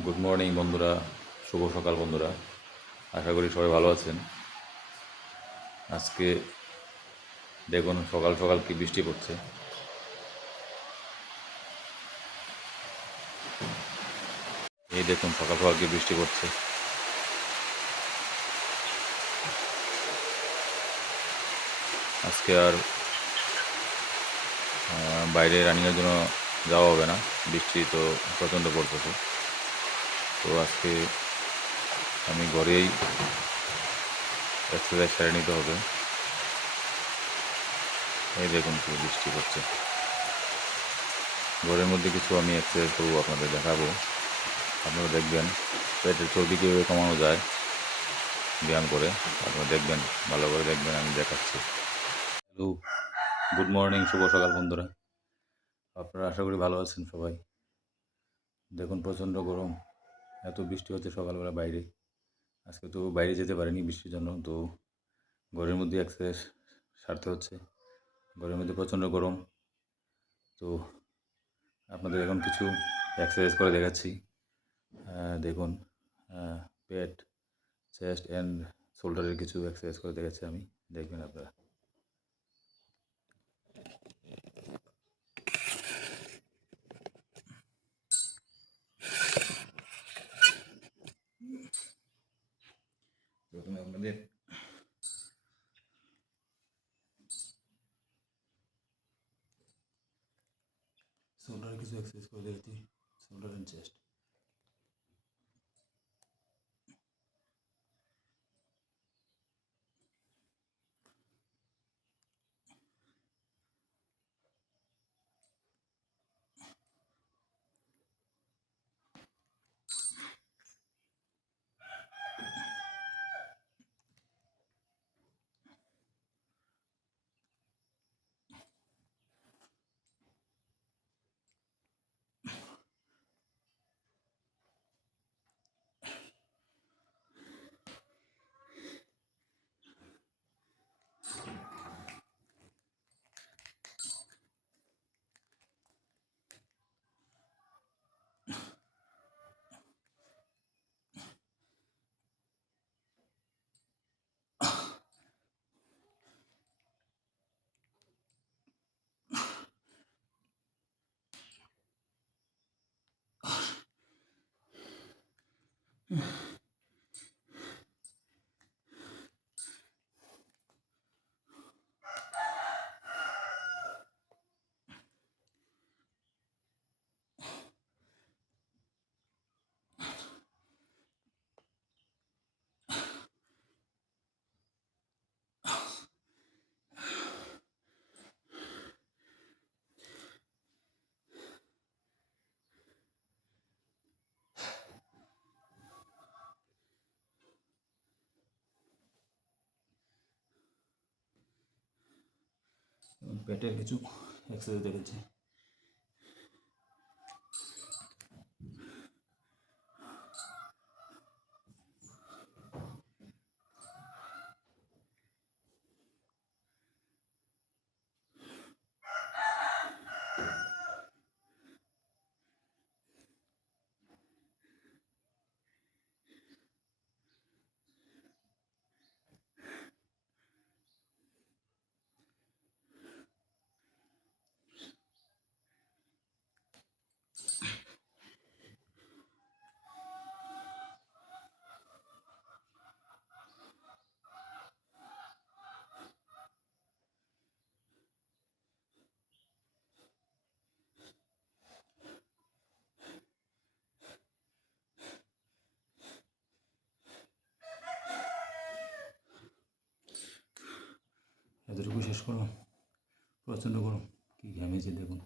Good morning বন্ধুরা, শুভ সকাল বন্ধুরা। আশা করি সবাই ভালো আছেন। আজকে দেখুন সকাল সকাল কি বৃষ্টি পড়ছে। এই দেখুন সকাল সকাল কি বৃষ্টি পড়ছে। আজকে আর বাইরে রানিংয়ের জন্য যাওয়া হবে না, বৃষ্টি তো প্রচণ্ড পড়তেছে। তো আজকে আমি ঘরেই এক্সারসাইজ সেরে নিতে হবে। এই দেখুন কি বৃষ্টি পড়ছে। ঘরের মধ্যে কিছু আমি এক্সারসাইজ করবো, আপনাদের দেখাবো, আপনারা দেখবেন পেটের চর্বি কীভাবে কমানো যায় ব্যায়াম করে। আপনারা দেখবেন, ভালো করে দেখবেন, আমি দেখাচ্ছি। হ্যালো, গুড মর্নিং, শুভ সকাল বন্ধুরা। আপনারা আশা করি ভালো আছেন সবাই। দেখুন প্রচণ্ড গরম, এত বৃষ্টি হচ্ছে সকালবেলা বাইরে। আজকে তো বাইরে যেতে পারিনি বৃষ্টির জন্য, তো ঘরের মধ্যে এক্সারসাইজ সারতে হচ্ছে। ঘরের মধ্যে প্রচণ্ড গরম, তো আপনাদের এখন কিছু এক্সারসাইজ করে দেখাচ্ছি। দেখুন, পেট, চেস্ট অ্যান্ড শোল্ডারের কিছু এক্সারসাইজ করে দেখাচ্ছি আমি, দেখবেন আপনারা। প্রথমে আপনাদের শোল্ডারের কিছু এক্সারসাইজ করে দেখাচ্ছি, শোল্ডার অ্যান্ড চেস্ট। পেটের কিছু এক্সারসাইজ দেখেছি। এতটুকু শেষ করলাম। প্রচণ্ড গরম, কি ঘামিয়েছে দেখুন।